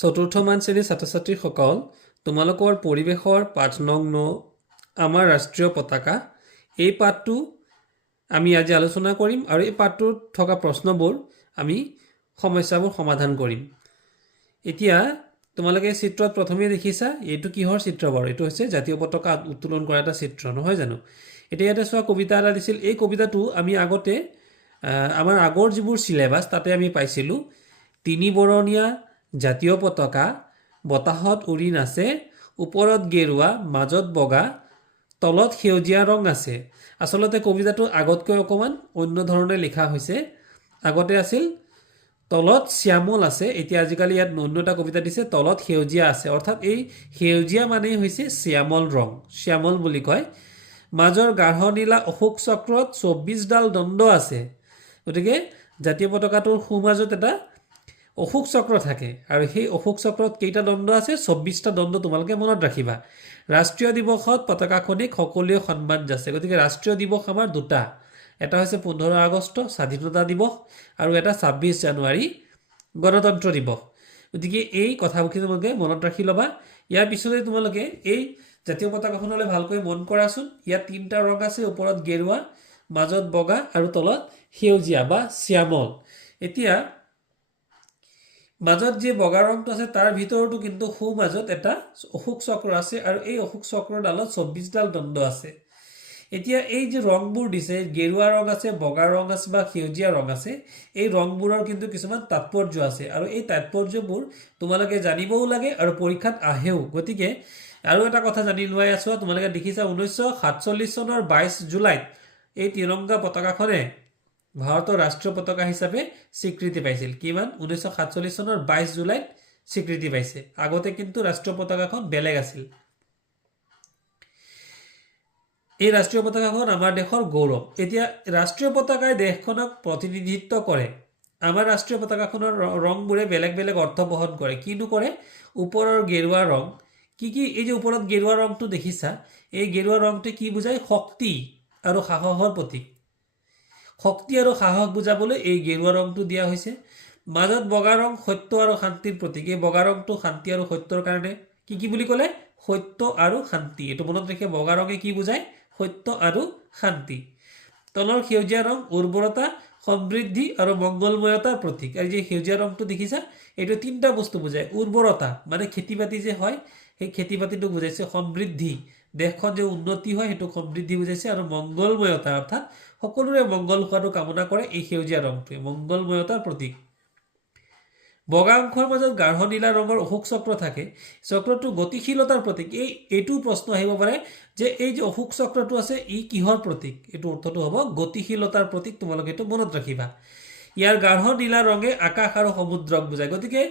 চতুৰ্থমান শ্ৰেণীৰ ছাত্ৰ ছাত্ৰীসকল, তোমালোকৰ পৰিৱেশৰ পাঠ নং 9 আমাৰ ৰাষ্ট্ৰীয় পতাকা এই পাঠটো আমি আজি আলোচনা কৰিম আৰু এই পাঠটোত থকা প্ৰশ্নবোৰ আমি সমস্যাবোৰ সমাধান কৰিম। এতিয়া তোমালোকে চিত্ৰত প্ৰথমে দেখিছা এইটো কিহৰ চিত্ৰ বাৰু? এইটো হৈছে জাতীয় পতাকা উত্তোলন কৰা এটা চিত্ৰ, নহয় জানো? এতিয়া ইয়াতে চোৱা কবিতা এটা দিছিল। এই কবিতাটো আমি আগতে আমাৰ আগৰ যিবোৰ সিলেবাছ তাতে আমি পাইছিলোঁ। তিনিবৰণীয়া জাতীয় পতাকা বতাহত উৰি নাচে, ওপৰত গেৰুৱা মাজত বগা তলত সেউজীয়া ৰং আছে। আচলতে কবিতাটো আগতকৈ অকণমান অন্য ধৰণে লিখা হৈছে। আগতে আছিল তলত শ্যামল আছে, এতিয়া আজিকালি ইয়াত অন্য এটা কবিতা দিছে তলত সেউজীয়া আছে, অৰ্থাৎ এই সেউজীয়া মানেই হৈছে শ্যামল ৰং, শ্যামল বুলি কয়। মাজৰ গাঢ় নীলা অশোক চক্ৰত 24ডাল দণ্ড আছে। গতিকে জাতীয় পতাকাটোৰ সোঁমাজত এটা অশোক চক্ৰ থাকে আৰু সেই অশোক চক্ৰত কেইটা দণ্ড আছে? 24টা দণ্ড তোমালোকে মনত ৰাখিবা। ৰাষ্ট্ৰীয় দিৱসত পতাকাখনিক সকলোৱে সন্মান যাচে। গতিকে ৰাষ্ট্ৰীয় দিৱস আমাৰ দুটা, এটা হৈছে 15 আগষ্ট স্বাধীনতা দিৱস আৰু এটা 26 জানুৱাৰী গণতন্ত্ৰ দিৱস। গতিকে এই কথাখিনি তোমালোকে মনত ৰাখি ল'বা। ইয়াৰ পিছতে তোমালোকে এই জাতীয় পতাকাখনলৈ ভালকৈ মন কৰাচোন। ইয়াত 3টা ৰং আছে, ওপৰত গেৰুৱা মাজত বগা আৰু তলত সেউজীয়া বা শ্যামল। এতিয়া মাজত যে বগা ৰংটো আছে তাৰ ভিতৰতো কিন্তু সোঁমাজত এটা অশোক চক্ৰ আছে আৰু এই অশোক চক্ৰডালত 24ডাল দণ্ড আছে। এতিয়া এই যে ৰংবোৰ দিছে, গেৰুৱা ৰং আছে, বগা ৰং আছে বা সেউজীয়া ৰং আছে, এই ৰংবোৰৰ কিন্তু কিছুমান তাৎপৰ্য আছে আৰু এই তাৎপৰ্যবোৰ তোমালোকে জানিবও লাগে আৰু পৰীক্ষাত আহেও। গতিকে আৰু এটা কথা জানি লোৱাই আছো, তোমালোকে দেখিছা 1947 চনৰ 22 জুলাইত এই তিৰংগা পতাকাখনে ভাৰতৰ ৰাষ্ট্ৰীয় পতাকা হিচাপে স্বীকৃতি পাইছিল। কিমান? 1947 চনৰ 22 জুলাইত স্বীকৃতি পাইছে। আগতে কিন্তু ৰাষ্ট্ৰীয় পতাকাখন বেলেগ আছিল। এই ৰাষ্ট্ৰীয় পতাকাখন আমাৰ দেশৰ গৌৰৱ। এতিয়া ৰাষ্ট্ৰীয় পতাকাই দেশখনক প্ৰতিনিধিত্ব কৰে। আমাৰ ৰাষ্ট্ৰীয় পতাকাখনৰ ৰংবোৰে বেলেগ বেলেগ অৰ্থ বহন কৰে। কিনো কৰে? ওপৰৰ গেৰুৱা ৰং কি? এই যে ওপৰত গেৰুৱা ৰংটো দেখিছা, এই গেৰুৱা ৰংটোৱে কি বুজায়? শক্তি আৰু সাহসৰ প্ৰতীক। শক্তি আৰু সাহস বুজাবলৈ এই গেৰুৱা ৰংটো দিয়া হৈছে। মাজত বগা ৰং সত্য আৰু শান্তিৰ প্ৰতীক। এই বগা ৰংটো শান্তি আৰু সত্যৰ কাৰণে কি বুলি ক'লে? সত্য আৰু শান্তি। এইটো মনত ৰাখে, বগা ৰঙে কি বুজায়? সত্য আৰু শান্তি। তলৰ সেউজীয়া ৰং উৰ্বৰতা, সমৃদ্ধি আৰু মংগলময়তাৰ প্ৰতীক। আৰু যে সেউজীয়া ৰংটো দেখিছা, এইটো 3টা বস্তু বুজায়। উৰ্বৰতা মানে খেতি বাতি যে হয়, সেই খেতি বাতিটোক বুজাইছে। সমৃদ্ধি, দেশখন যে উন্নতি হয় সেইটো সমৃদ্ধি বুজাইছে। আৰু মংগলময়তা অৰ্থাৎ সকলোৰে মংগল হোৱাটো কামনা কৰে এই সেউজীয়া ৰংটোৱে, মংগলময়তাৰ প্ৰতীক। বগা অংশৰ মাজত গাঢ় নীলা ৰঙৰ অশোক চক্ৰ থাকে। চক্ৰটো গতিশীলতাৰ প্ৰতীক। এইটো প্ৰশ্ন আহিব পাৰে যে এই যে অশোক চক্ৰটো আছে ই কিহৰ প্ৰতীক? এইটো অৰ্থটো হ'ব গতিশীলতাৰ প্ৰতীক। তোমালোকে এইটো মনত ৰাখিবা। ইয়াৰ গাঢ় নীলা ৰঙে আকাশ আৰু সমুদ্ৰক বুজায়। গতিকে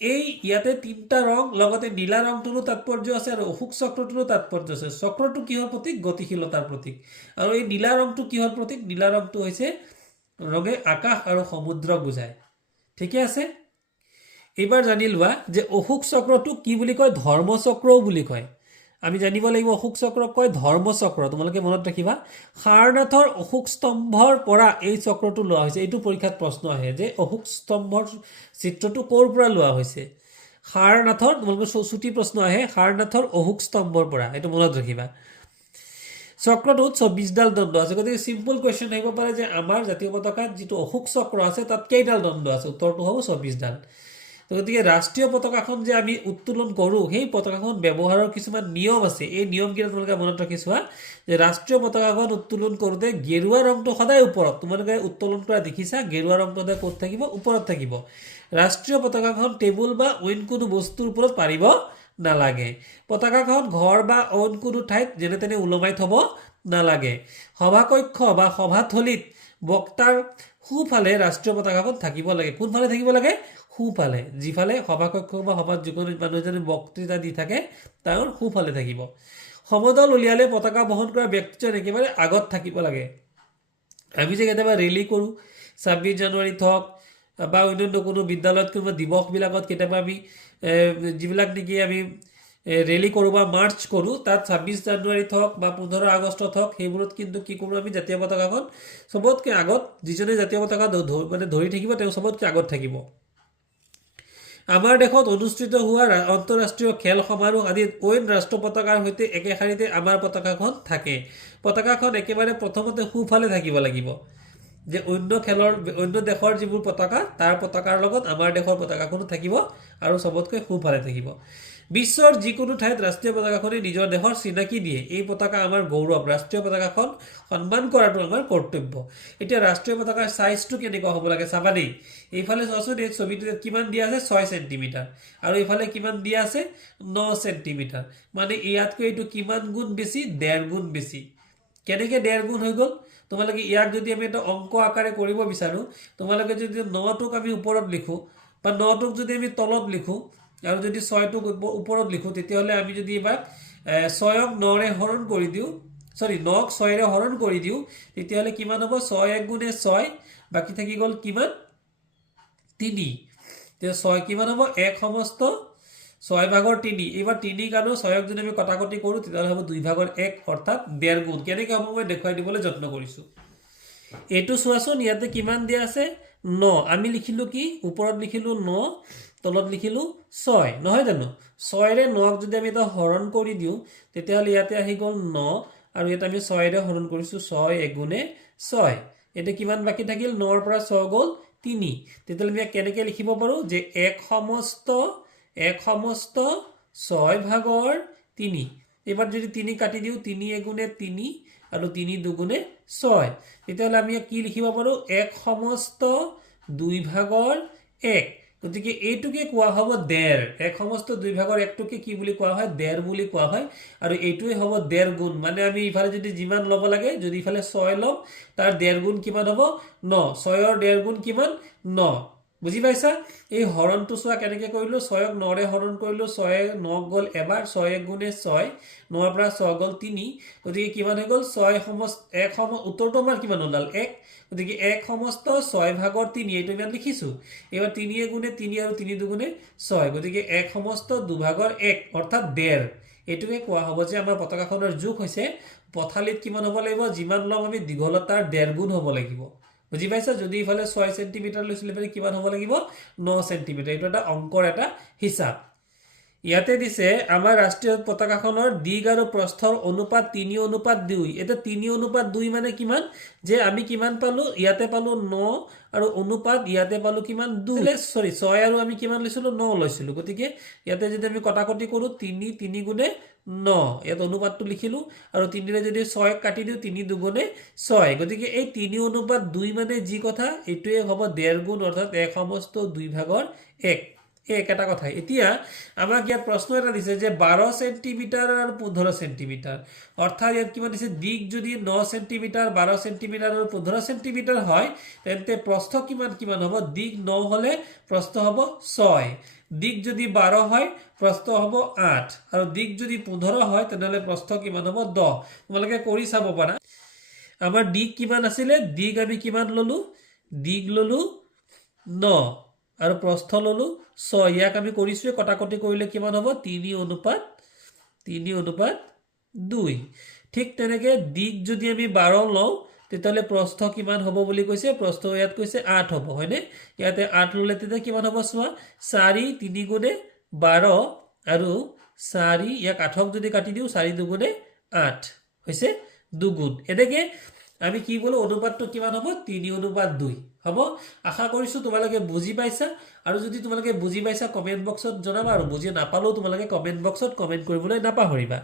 এই ইয়াতে 3টা ৰং, লগতে নীলা ৰংটোৰো তাৎপৰ্য আছে আৰু অশোক চক্ৰটোৰো তাৎপৰ্য আছে। চক্ৰটো কিহৰ প্ৰতীক? গতিশীলতাৰ প্ৰতীক। আৰু এই নীলা ৰংটো কিহৰ প্ৰতীক? নীলা ৰংটো হৈছে ৰঙে আকাশ আৰু সমুদ্ৰক বুজায়। ঠিকে আছে? এইবাৰ জানি লোৱা যে অশোক চক্ৰটোক কি বুলি কয়? ধৰ্মচক্ৰও বুলি কয়। আমি জানিব লাগিব অশোক চক্ৰক কয় ধৰ্মচক্ৰ। তোমালোকে মনত ৰাখিবা। সাৰনাথৰ অশোক স্তম্ভৰ পৰা এই চক্ৰটো লোৱা হৈছে। এইটো পৰীক্ষাত প্ৰশ্ন আহে যে অশোক স্তম্ভৰ চিত্ৰটো ক'ৰ পৰা লোৱা হৈছে? সাৰনাথৰ, তোমালোকৰ চুটি প্ৰশ্ন আহে, সাৰনাথৰ অশোক স্তম্ভৰ পৰা। এইটো মনত ৰাখিবা। চক্ৰটোত 24ডাল দণ্ড আছে। গতিকে চিম্পল কুৱেশ্যন আহিব পাৰে যে আমাৰ জাতীয় পতাকাত যিটো অশোক চক্ৰ আছে তাত কেইডাল দণ্ড আছে? উত্তৰটো হ'ব 24ডাল। গতিকে ৰাষ্ট্ৰীয় পতাকাখন যে আমি উত্তোলন কৰোঁ, সেই পতাকাখন ব্যৱহাৰৰ কিছুমান নিয়ম আছে। এই নিয়মকেইটা তোমালোকে মনত ৰাখি চোৱা যে ৰাষ্ট্ৰীয় পতাকাখন উত্তোলন কৰোঁতে গেৰুৱা ৰংটো সদায় ওপৰত। তোমালোকে উত্তোলন কৰা দেখিছা, গেৰুৱা ৰংটো সদায় ক'ত থাকিব? ওপৰত থাকিব। ৰাষ্ট্ৰীয় পতাকাখন টেবুল বা অইন কোনো বস্তুৰ ওপৰত পাৰিব নালাগে। পতাকাখন ঘৰ বা অইন কোনো ঠাইত যেনে তেনে ওলমাই থ'ব নালাগে। সভাকক্ষ বা সভাথলীত বক্তাৰ সোঁফালে ৰাষ্ট্ৰীয় পতাকাখন থাকিব লাগে। কোনফালে থাকিব লাগে? সোঁফালে। যিফালে সভাকক্ষ বা সভাত যিকোনো মানুহ এজনে বক্তৃতা দি থাকে তাৰ সোঁফালে থাকিব। সমদল উলিয়ালে পতাকা বহন কৰা ব্যক্তিজন একেবাৰে আগত থাকিব লাগে। আমি যে কেতিয়াবা ৰেলী কৰোঁ, 26 জানুৱাৰীত হওক বা অন্যান্য কোনো বিদ্যালয়ত কোনোবা দিৱসবিলাকত কেতিয়াবা আমি যিবিলাক নেকি আমি ৰেলী কৰোঁ বা মাৰ্চ কৰোঁ, তাত 26 জানুৱাৰীত হওক বা 15 আগষ্টত হওক, সেইবোৰত কিন্তু কি কৰোঁ? আমি জাতীয় পতাকাখন চবতকৈ আগত, যিজনে জাতীয় পতাকা ধৰি থাকিব তেওঁ চবতকৈ আগত থাকিব। আমাৰ দেশত অনুষ্ঠিত হোৱা আন্তঃৰাষ্ট্ৰীয় খেল সমাৰোহ আদিত অইন ৰাষ্ট্ৰ পতাকাৰ সৈতে একে শাৰীতে আমাৰ পতাকাখন থাকে পতাকাখন একেবাৰে প্ৰথমতে সোঁফালে থাকিব লাগিব যে অন্য দেশৰ যিবোৰ পতাকা তাৰ পতাকাৰ লগত আমাৰ দেশৰ পতাকাখনো থাকিব আৰু সবতকৈ সোঁফালে থাকিব বিশ্বৰ যিকোনো ঠাইত ৰাষ্ট্ৰীয় পতাকাখনে নিজৰ দেশৰ চিনাকি দিয়ে এই পতাকা আমাৰ গৌৰৱ ৰাষ্ট্ৰীয় পতাকাখন সন্মান কৰাটো আমাৰ কৰ্তব্য এতিয়া ৰাষ্ট্ৰীয় পতাকাৰ সাইজটো কেনেকুৱা হ'ব লাগে চাবা দেই এইফালে চোৱাচোন এই ছবিটোত কিমান দিয়া আছে 6 সেন্টিমিটাৰ আৰু এইফালে কিমান দিয়া আছে 9 সেন্টিমিটাৰ মানে ইয়াতকৈ এইটো কিমান গুণ বেছি 1.5 গুণ বেছি কেনেকৈ 1.5 গুণ হৈ গ'ল তোমালোকে ইয়াক যদি আমি এটা অংক আকাৰে কৰিব বিচাৰো তোমালোকে যদি 9টোক আমি ওপৰত লিখো বা 9টোক যদি আমি তলত লিখো আৰু যদি 6টোক ওপৰত লিখো তেতিয়াহলে আমি যদি এবাৰ 6ক 9ৰে হৰণ কৰি দিও সৰি 9ক 6ৰে হৰণ কৰি দিও তেতিয়াহলে কিমান হ'ব 6 1 গুণে 6 বাকি থাকি গ'ল কিমান 3 তে 6 কিমান হ'ব 1 সমস্ত 6 ভাগৰ 3 এবাৰ 3 কানো 6ক যদি আমি কটাকটি কৰো তেতিয়াহলে হ'ব 2 ভাগৰ 1 অৰ্থাৎ 1.5 গুণ কেনেকৈ হ'ব মই দেখাই দিবলৈ যত্ন কৰিছো এটো চোৱাচোন ইয়াতে কিমান দিয়া আছে 9 আমি লিখিলো কি ওপৰত লিখিলো 9 তলত লিখিলো 6 নহয় জানো 6 ৰে 9ক যদি আমি এটা হৰণ কৰি দিও তেতিয়াহলে ইয়াতে আহি গ'ল 9 আৰু এটা আমি 6 ৰে হৰণ কৰিছো 6 1 গুণে 6 এতে কিমান বাকি থাকিল 9 ৰ পৰা 6 গ'ল 3 তেতিয়াহলে আমি কেনেকৈ লিখিব পাৰো যে 1 সমস্ত 6 ভাগৰ 3 এবাৰ যদি 3 কাটি দিও 3 1 গুণে 3 আৰু 3 2 গুণে 6 তেতিয়াহলে আমি কি লিখিব পাৰো 1 সমস্ত 2 ভাগৰ 1 গতিকে এইটোকে কোৱা হ'ব 1.5 1 সমস্ত 2 ভাগৰ 1টোকে কি বুলি কোৱা হয় 1.5 বুলি কোৱা হয় আৰু এইটোৱে হ'ব 1.5 গুণ মানে আমি ইফালে যদি যিমান ল'ব লাগে যদি ইফালে 6 লম তাৰ 1.5 গুণ কিমান হ'ব 9 6ৰ 1.5 গুণ কিমান 9 বুজি পাইছা এই হৰণটো চোৱা কেনেকৈ কৰিলো 6ক 9ৰে হৰণ কৰিলো 6 9 গ'ল এবাৰ 6 1 গুণে 6 9ৰ পৰা 6 গ'ল 3 গতিকে কিমান হৈ গ'ল 6 সমস্ত 1 সম উত্তৰটো আমাৰ কিমান ওলাল 1 গতিকে 1 সমস্ত 6 ভাগৰ 3 এইটো আমি লিখিছো এবাৰ 3 1 গুণে 3 আৰু 3 2 গুণে 6 গতিকে 1 সমস্ত 2 ভাগৰ 1 অৰ্থাৎ 1.5 এইটোকে কোৱা হ'ব যে আমাৰ পতাকাখনৰ জোখ হৈছে পথালিত কিমান হ'ব লাগিব যিমান লম আমি দীঘলতাৰ 1.5 গুণ হ'ব লাগিব বুজি পাইছা যদি ইফালে 6 সেন্টিমিটাৰ লৈছিলে মানে কিমান হ'ব লাগিব 9 সেন্টিমিটাৰ এটা এটা অংকৰ এটা হিসাব ইয়াতে দিছে আমাৰ ৰাষ্ট্ৰীয় পতাকাখনৰ দিগ আৰু প্ৰস্থৰ অনুপাত 3:2 এটা 3:2 মানে কিমান যে আমি কিমান পালো ইয়াতে পালো 9 আৰু অনুপাত ইয়াতে পালো কিমান 2 সৰি 6 আৰু আমি কিমান লৈছিলো 9 লৈছিলো গতিকে ইয়াতে যদি আমি কটাকটি কৰো 3 গুণে 9 ইয়াত অনুপাতটো লিখিলো আৰু 3 ৰে যদি 6 কাটি দিও 3 2 গুণে 6 গতিকে এই 3:2 মানে যি কথা এটোৱে হ'ব 1.5 গুণ অৰ্থাৎ 1 সমস্ত 2 ভাগৰ 1 এটা কথা এতিয়া আমাক ইয়াত প্ৰশ্ন এটা দিছে যে 12 সেন্টিমিটাৰ আৰু 15 সেন্টিমিটাৰ অৰ্থাৎ ইয়াত কিমান দিছে দিক যদি 9 সেন্টিমিটাৰ 12 সেন্টিমিটাৰ আৰু 15 সেন্টিমিটাৰ হয় তেন্তে প্ৰস্থ কিমান হ'ব দিক 9 হলে প্ৰস্থ হ'ব 6 দিক যদি 12 হয় প্ৰস্থ হ'ব 8 আৰু দিক যদি 15 হয় তেনহলে প্ৰস্থ কিমান হ'ব 10 তোমালোকে কৰি চাব পাৰা আমাৰ দিক কিমান আছিল দিক আমি কিমান ললো দিক ললো 9 আৰু প্ৰস্থ ললো 6 ইয়াক আমি কৰিছো কটাকটি কৰিলে কিমান হ'ব 3:2 ঠিক তেনেকে দিক যদি আমি 12 লওঁ তেতিয়াহলে প্ৰস্থ কিমান হ'ব বুলি কৈছে প্ৰস্থ ইয়াত কৈছে 8 হ'ব হয়নে ইয়াতে 8 ললে তেতিয়া কিমান হ'ব চোৱা 4 3 গুণে 12 আৰু 4 ইয়াক 8ক যদি কাটি দিও 4 2 গুণে 8 হৈছে 2 গুণ এনেকে আমি কি বলো অনুপাতটো কিমান হ'ব 3:2 হ'ব আশা কৰিছো তোমালোকে বুজি পাইছা আৰু যদি তোমালোকে বুজি পাইছা কমেন্ট বক্সত জনাবা আৰু বুজি নাপালেও তোমালোকে কমেন্ট বক্সত কমেন্ট কৰিবলৈ নাপাহৰিবা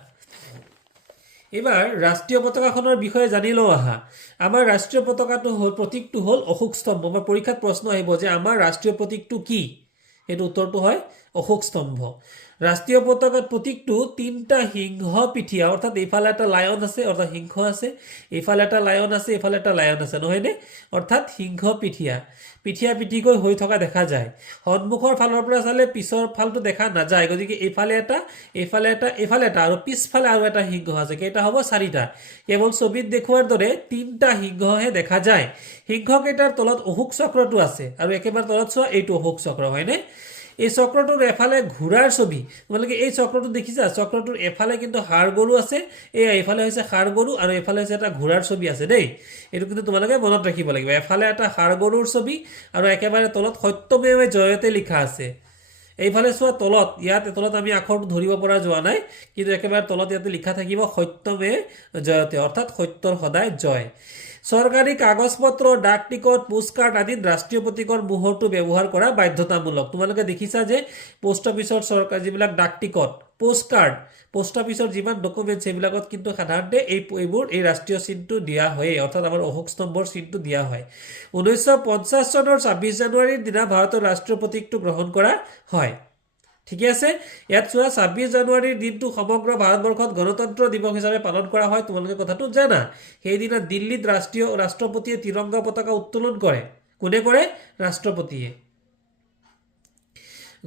এবাৰ ৰাষ্ট্ৰীয় পতাকাখনৰ বিষয়ে জানি লও আহা আমাৰ ৰাষ্ট্ৰীয় পতাকাটো হল প্ৰতীকটো হল অশোক স্তম্ভ বা পৰীক্ষাত প্ৰশ্ন আহিব যে আমাৰ ৰাষ্ট্ৰীয় প্ৰতীকটো কি এটো উত্তৰটো হয় অশোক স্তম্ভ ৰাষ্ট্ৰীয় পতাকাত প্ৰতীকটো তিনটা সিংহ পিঠিয়া অৰ্থাৎ এইফালে এটা লায়ন আছে অৰ্থাৎ সিংহ আছে এইফালে এটা লায়ন আছে এইফালে এটা লায়ন আছে নহয়নে অৰ্থাৎ সিংহ পিঠিয়া পিঠিকৈ হৈ থকা দেখা যায় সন্মুখৰ ফালৰ পৰা চালে পিছৰ ফালটো দেখা নাযায় গতিকে এইফালে এটা আৰু পিছফালে আৰু এটা সিংহ আছে কেইটা হ'ব 4টা কেৱল ছবিত দেখুৱাৰ দৰে তিনটা সিংহহে দেখা যায় সিংহ কেইটাৰ তলত অশোক চক্ৰটো আছে আৰু একেবাৰে তলত চোৱা এইটো অশোক চক্ৰ হয়নে এই চক্ৰটোৰ এফালে ঘোঁৰাৰ ছবি তোমালোকে এই চক্ৰটো দেখিছা চক্ৰটোৰ এফালে কিন্তু হাড় গৰু আছে এই এফালে হৈছে হাড় গৰু আৰু এফালে হৈছে এটা ঘোঁৰাৰ ছবি আছে দেই এটো কিন্তু তোমালোকে মনত ৰাখিব লাগিব এফালে এটা হাড় গৰুৰ ছবি আৰু একেবাৰে তলত সত্যমেৱ জয়তে লিখা আছে এইফালে চোৱা তলত তলত আমি আখৰটো ধৰিব পৰা যোৱা নাই কিন্তু একেবাৰে তলত ইয়াতে লিখা থাকিব সত্যমে জয়তে অৰ্থাৎ সত্যৰ সদায় জয় চৰকাৰী কাগজ পত্ৰ ডাক টিকট পোষ্টকাৰ্ড আদিত ৰাষ্ট্ৰীয় প্ৰতীকৰ মোহৰটো ব্যৱহাৰ কৰা বাধ্যতামূলক তোমালোকে দেখিছা যে পোষ্ট অফিচৰ চৰকাৰ যিবিলাক ডাক টিকট পোষ্টকাৰ্ড পোষ্ট অফিচৰ যিমান ডকুমেণ্টছ এইবিলাকত কিন্তু সাধাৰণতে এইবোৰ এই ৰাষ্ট্ৰীয় চিহ্নটো দিয়া হয় অৰ্থাৎ আমাৰ অশোক স্তম্ভৰ চিহ্নটো দিয়া হয় 1950 চনৰ 26 জানুৱাৰীৰ দিনা ভাৰতৰ ৰাষ্ট্ৰীয় প্ৰতীকটো গ্ৰহণ কৰা হয় ঠিকে আছে ইয়াত চোৱা 26 জানুৱাৰীৰ দিনটো সমগ্ৰ ভাৰতবৰ্ষত গণতন্ত্ৰ দিৱস হিচাপে পালন কৰা হয় তোমালোকে কথাটো জানা সেইদিনা দিল্লীত ৰাষ্ট্ৰপতিয়ে তিৰংগা পতাকা উত্তোলন কৰে কোনে কৰে ৰাষ্ট্ৰপতিয়ে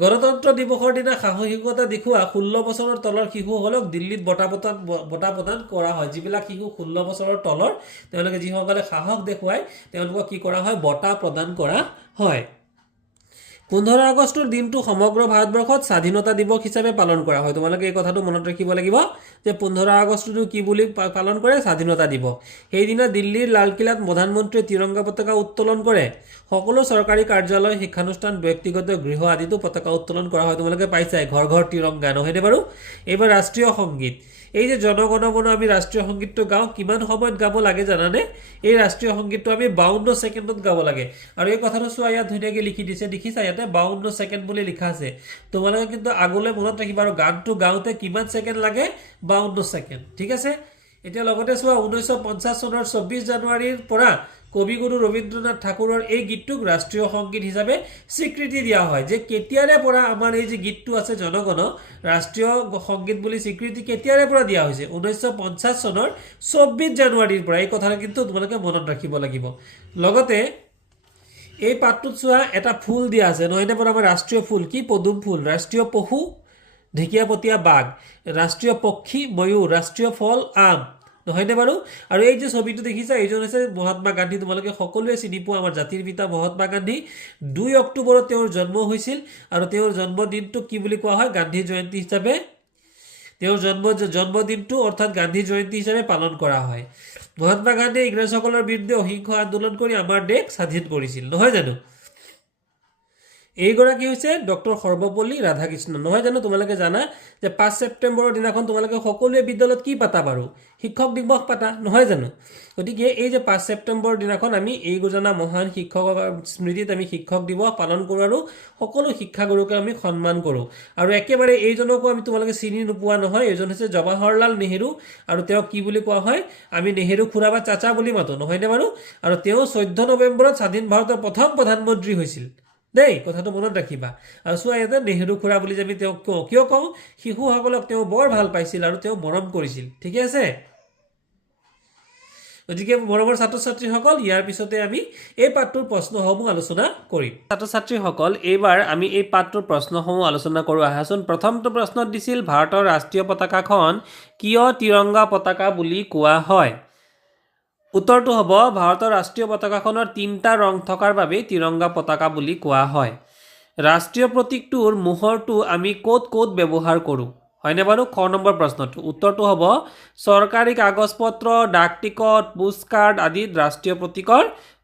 গণতন্ত্ৰ দিৱসৰ দিনা সাহসিকতা দেখুওৱা 16 বছৰৰ তলৰ শিশুসকলক দিল্লীত বঁটা প্ৰদান কৰা হয় যিবিলাক শিশু 16 বছৰৰ তলৰ তেওঁলোকে যিসকলে সাহস দেখুৱায় তেওঁলোকক কি কৰা হয় বঁটা প্ৰদান কৰা হয় 15 আগষ্টৰ দিনটো সমগ্ৰ ভাৰতবৰ্ষত স্বাধীনতা দিৱস হিচাপে পালন কৰা হয় তোমালোকে এই কথাটো মনত ৰাখিব লাগিব যে 15 আগষ্টটো কি বুলি পালন কৰে স্বাধীনতা দিৱস সেইদিনা দিল্লীৰ লালকিল্লাত প্ৰধানমন্ত্ৰীয়ে তিৰংগা পতাকা উত্তোলন কৰে সকলো চৰকাৰী কাৰ্যালয় শিক্ষানুষ্ঠান ব্যক্তিগত গৃহ আদিতো পতাকা উত্তোলন কৰা হয় তোমালোকে পাইছাই ঘৰ ঘৰ তিৰংগা নহয়নে বাৰু এইবাৰ ৰাষ্ট্ৰীয় সংগীত এই যে জনগণমন আমি ৰাষ্ট্ৰীয় সংগীতটো গাওঁ কিমান সময়ত গাব লাগে জানানে এই ৰাষ্ট্ৰীয় সংগীতটো আমি 52 ছেকেণ্ডত গাব লাগে আৰু এই কথাটো চোৱা ইয়াত ধুনীয়াকৈ লিখি দিছে দেখিছা ইয়াতে 52 ছেকেণ্ড বুলি লিখা আছে তোমালোকে কিন্তু আগলৈ মনত ৰাখিবা আৰু গানটো গাওঁতে কিমান ছেকেণ্ড লাগে 52 ছেকেণ্ড ঠিক আছে এতিয়া লগতে চোৱা 1950 চনৰ 24 জানুৱাৰীৰ পৰা কবিগুৰু ৰবীন্দ্ৰনাথ ঠাকুৰৰ এই গীতটোক ৰাষ্ট্ৰীয় সংগীত হিচাপে স্বীকৃতি দিয়া হয় যে কেতিয়াৰে পৰা আমাৰ এই যে গীতটো আছে জনগণ ৰাষ্ট্ৰীয় সংগীত বুলি স্বীকৃতি কেতিয়াৰে পৰা দিয়া হৈছে 1950 চনৰ 24 জানুৱাৰীৰ পৰা এই কথাটো কিন্তু তোমালোকে মনত ৰাখিব লাগিব লগতে এই পাঠটোত চোৱা এটা ফুল দিয়া আছে নহয়নে বাৰু আমাৰ ৰাষ্ট্ৰীয় ফুল কি পদুম ফুল ৰাষ্ট্ৰীয় পশু ঢেকিয়াপতীয়া বাঘ ৰাষ্ট্ৰীয় পক্ষী ময়ূৰ ৰাষ্ট্ৰীয় ফল আম নহয়নে বাৰু আৰু এই যে ছবিটো দেখিছা এইজন হৈছে মহাত্মা গান্ধী তোমালোকে সকলোৱে চিনি পোৱা আমাৰ জাতিৰ পিতা মহাত্মা গান্ধী 2 অক্টোবৰত তেওঁৰ জন্ম হৈছিল আৰু তেওঁৰ জন্মদিনটো কি বুলি কোৱা হয় গান্ধী জয়ন্তী হিচাপে তেওঁৰ জন্মদিনটো অৰ্থাৎ গান্ধী জয়ন্তী হিচাপে পালন কৰা হয় মহাত্মা গান্ধীয়ে ইংৰাজসকলৰ বিৰুদ্ধে অহিংস আন্দোলন কৰি আমাৰ দেশ স্বাধীন কৰিছিল নহয় জানো এইগৰাকী হৈছে ডক্টৰ সৰ্বপল্লী ৰাধাকৃষ্ণন নহয় জানো তোমালোকে জানা যে 5 ছেপ্টেম্বৰৰ দিনাখন তোমালোকে সকলোৱে বিদ্যালয়ত কি পাতা বাৰু শিক্ষক দিৱস পাতা নহয় জানো গতিকে এই যে 5 ছেপ্টেম্বৰৰ দিনাখন আমি এই গুজনা মহান শিক্ষকৰ স্মৃতিত আমি শিক্ষক দিৱস পালন কৰোঁ আৰু সকলো শিক্ষাগুৰুকে আমি সন্মান কৰোঁ আৰু একেবাৰে এইজনকো আমি তোমালোকে চিনি নোপোৱা নহয় এইজন হৈছে জৱাহৰলাল নেহেৰু আৰু তেওঁক কি বুলি কোৱা হয় আমি নেহেৰু খুৰা বা চাচা বুলি মাতো নহয়নে বাৰু আৰু তেওঁ 14 নৱেম্বৰত স্বাধীন ভাৰতৰ প্ৰথম প্ৰধানমন্ত্ৰী হৈছিল দেই কথাটো মনত ৰাখিবা আৰু চোৱা ইয়াতে নেহেৰু খুৰা বুলি আমি তেওঁক কিয় কওঁ শিশুসকলক তেওঁ বৰ ভাল পাইছিল আৰু তেওঁ মৰম কৰিছিল ঠিকে আছে গতিকে মৰমৰ ছাত্ৰ ছাত্ৰীসকল ইয়াৰ পিছতে আমি এই পাঠটোৰ প্ৰশ্নসমূহ আলোচনা কৰিম ছাত্ৰ ছাত্ৰীসকল এইবাৰ আমি এই পাঠটোৰ প্ৰশ্নসমূহ আলোচনা কৰোঁ আহাচোন প্ৰথমটো প্ৰশ্নত দিছিল ভাৰতৰ ৰাষ্ট্ৰীয় পতাকাখন কিয় তিৰংগা পতাকা বুলি কোৱা হয় উত্তৰটো হ'ব ভাৰতৰ ৰাষ্ট্ৰীয় পতাকাখনৰ 3টা ৰং থকাৰ বাবে তিৰংগা পতাকা বুলি কোৱা হয় ৰাষ্ট্ৰীয় প্ৰতীকটোৰ মোহৰটো আমি ক'ত ব্যৱহাৰ কৰোঁ হয়নে বাৰু খ নম্বৰ প্ৰশ্নটো উত্তৰটো হ'ব চৰকাৰী কাগজ পত্ৰ ডাক টিকট পোষ্টকাৰ্ড আদিত ৰাষ্ট্ৰীয় প্ৰতীকৰ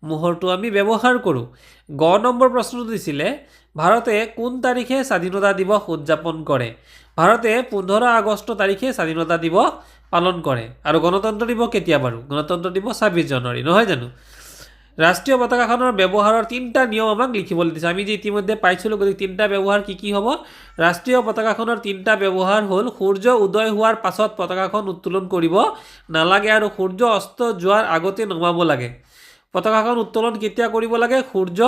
মোহৰটো আমি ব্যৱহাৰ কৰোঁ গ নম্বৰ প্ৰশ্নটো দিছিলে ভাৰতে কোন তাৰিখে স্বাধীনতা দিৱস উদযাপন কৰে ভাৰতে 15 আগষ্ট তাৰিখে স্বাধীনতা দিৱস পালন কৰে আৰু গণতন্ত্ৰ দিৱস কেতিয়া বাৰু গণতন্ত্ৰ দিৱস 26 জানুৱাৰী নহয় জানো ৰাষ্ট্ৰীয় পতাকাখনৰ ব্যৱহাৰৰ 3টা নিয়ম আমাক লিখিবলৈ দিছে আমি যে ইতিমধ্যে পাইছিলোঁ গতিকে 3টা ব্যৱহাৰ কি হ'ব ৰাষ্ট্ৰীয় পতাকাখনৰ 3টা ব্যৱহাৰ হ'ল সূৰ্য উদয় হোৱাৰ পাছত পতাকাখন উত্তোলন কৰিব নালাগে আৰু সূৰ্য অস্ত যোৱাৰ আগতে নমাব লাগে পতাকাখন উত্তোলন কেতিয়া কৰিব লাগে সূৰ্য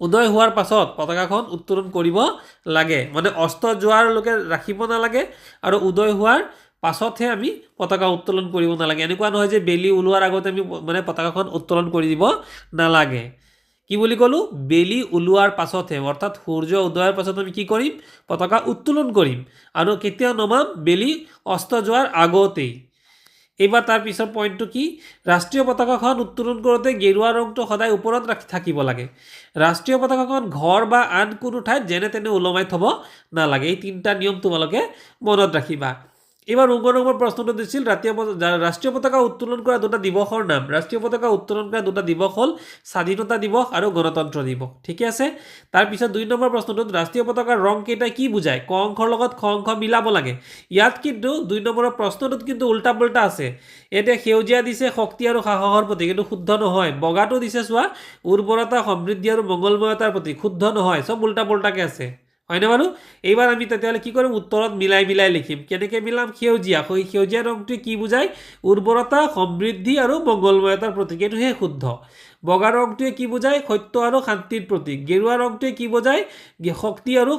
উদয় হোৱাৰ পাছত পতাকাখন উত্তোলন কৰিব লাগে মানে অস্ত যোৱাৰলৈকে ৰাখিব নালাগে আৰু উদয় হোৱাৰ পাছতহে আমি পতাকা উত্তোলন কৰিব নালাগে এনেকুৱা নহয় যে বেলি ওলোৱাৰ আগতে আমি মানে পতাকাখন উত্তোলন কৰি দিব নালাগে কি বুলি ক'লো বেলি ওলোৱাৰ পাছতহে অৰ্থাৎ সূৰ্য উদয়ৰ পাছত আমি কি কৰিম পতাকা উত্তোলন কৰিম আৰু কেতিয়া নমাম বেলি অস্ত যোৱাৰ আগতেই এইবাৰ তাৰ পিছৰ পইণ্টটো কি ৰাষ্ট্ৰীয় পতাকাখন উত্তোলন কৰোঁতে গেৰুৱা ৰংটো সদায় ওপৰত থাকিব লাগে ৰাষ্ট্ৰীয় পতাকাখন ঘৰ বা আন কোনো ঠাইত যেনে তেনে ওলমাই থ'ব নালাগে এই 3টা নিয়ম তোমালোকে মনত ৰাখিবা এবাৰ 19 নম্বৰ প্ৰশ্নটো দিছিল ৰাষ্ট্ৰীয় পতাকা উত্তোলন কৰা দুটা দিৱসৰ নাম ৰাষ্ট্ৰীয় পতাকা উত্তোলন কৰা দুটা দিৱস হ'ল স্বাধীনতা দিৱস আৰু গণতন্ত্ৰ দিৱস ঠিকে আছে তাৰপিছত 2 নম্বৰ প্ৰশ্নটোত ৰাষ্ট্ৰীয় পতাকাৰ ৰং কেইটা কি বুজায় ক অংশৰ লগত খ অংশ মিলাব লাগে ইয়াত কিন্তু 2 নম্বৰৰ প্ৰশ্নটোত কিন্তু উল্টা পুল্টা আছে এতিয়া সেউজীয়া দিছে শক্তি আৰু সাহসৰ প্ৰতীক কিন্তু শুদ্ধ নহয় বগাটো দিছে চোৱা উৰ্বৰতা সমৃদ্ধি আৰু মংগলময়তাৰ প্ৰতীক শুদ্ধ নহয় সব উল্টা পুল্টাকে আছে হয়নে বাৰু এইবাৰ আমি তেতিয়াহ'লে কি কৰিম উত্তৰত মিলাই লিখিম কেনেকৈ মিলাম সেউজীয়া ৰংটোৱে কি বুজায় উৰ্বৰতা সমৃদ্ধি আৰু মংগলময়তাৰ প্ৰতীক এইটোহে শুদ্ধ বগা ৰংটোৱে কি বুজায় সত্য আৰু শান্তিৰ প্ৰতীক গেৰুৱা ৰংটোৱে কি বুজায় শক্তি আৰু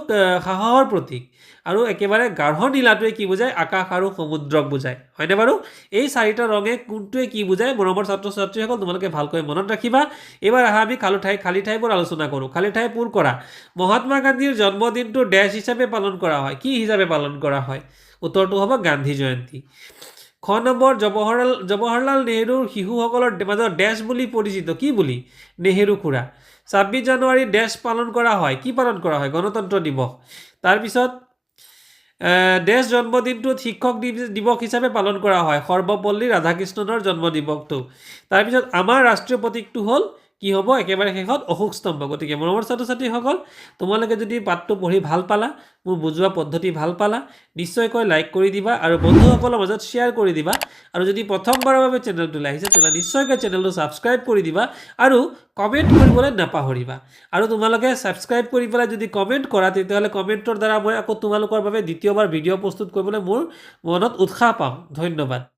সাহসৰ প্ৰতীক আৰু একেবাৰে গাঢ় নীলাটোৱে কি বুজায় আকাশ আৰু সমুদ্ৰক বুজায় হয়নে বাৰু এই চাৰিটা ৰঙে কোনটোৱে কি বুজায় মৰমৰ ছাত্ৰ ছাত্ৰীসকল তোমালোকে ভালকৈ মনত ৰাখিবা এবাৰ আহা আমি খালী ঠাইবোৰ আলোচনা কৰোঁ খালী ঠাই পূৰ কৰা মহাত্মা গান্ধীৰ জন্মদিনটো ডেছ হিচাপে পালন কৰা হয় কি হিচাপে পালন কৰা হয় উত্তৰটো হ'ব গান্ধী জয়ন্তী খ নম্বৰ জৱাহৰলাল নেহৰুৰ শিশুসকলৰ মাজত ডেছ বুলি পৰিচিত কি বুলি নেহৰু খুৰা 26 জানুৱাৰী ডেছ পালন কৰা হয় কি পালন কৰা হয় গণতন্ত্ৰ দিৱস তাৰপিছত ডেছ জন্মদিনটোত শিক্ষক দিৱস হিচাপে পালন কৰা হয় সৰ্বপল্লী ৰাধাকৃষ্ণনৰ জন্ম দিৱসটো তাৰপিছত আমাৰ ৰাষ্ট্ৰীয় প্ৰতীকটো হ'ল কি হ'ব একেবাৰে শেষত অশোক স্তম্ভ গতিকে মৰমৰ ছাত্ৰ ছাত্ৰীসকল তোমালোকে যদি পাঠটো পঢ়ি ভাল পালা মোৰ বুজোৱা পদ্ধতি ভাল পালা নিশ্চয়কৈ লাইক কৰি দিবা আৰু বন্ধুসকলৰ মাজত শ্বেয়াৰ কৰি দিবা আৰু যদি প্ৰথমবাৰৰ বাবে চেনেলটোলৈ আহিছে তেতিয়াহ'লে নিশ্চয়কৈ চেনেলটো ছাবস্ক্ৰাইব কৰি দিবা আৰু কমেণ্ট কৰিবলৈ নাপাহৰিবা আৰু তোমালোকে ছাবস্ক্ৰাইব কৰি পেলাই যদি কমেণ্ট কৰা তেতিয়াহ'লে কমেণ্টৰ দ্বাৰা মই আকৌ তোমালোকৰ বাবে দ্বিতীয়বাৰ ভিডিঅ' প্ৰস্তুত কৰিবলৈ মোৰ মনত উৎসাহ পাম ধন্যবাদ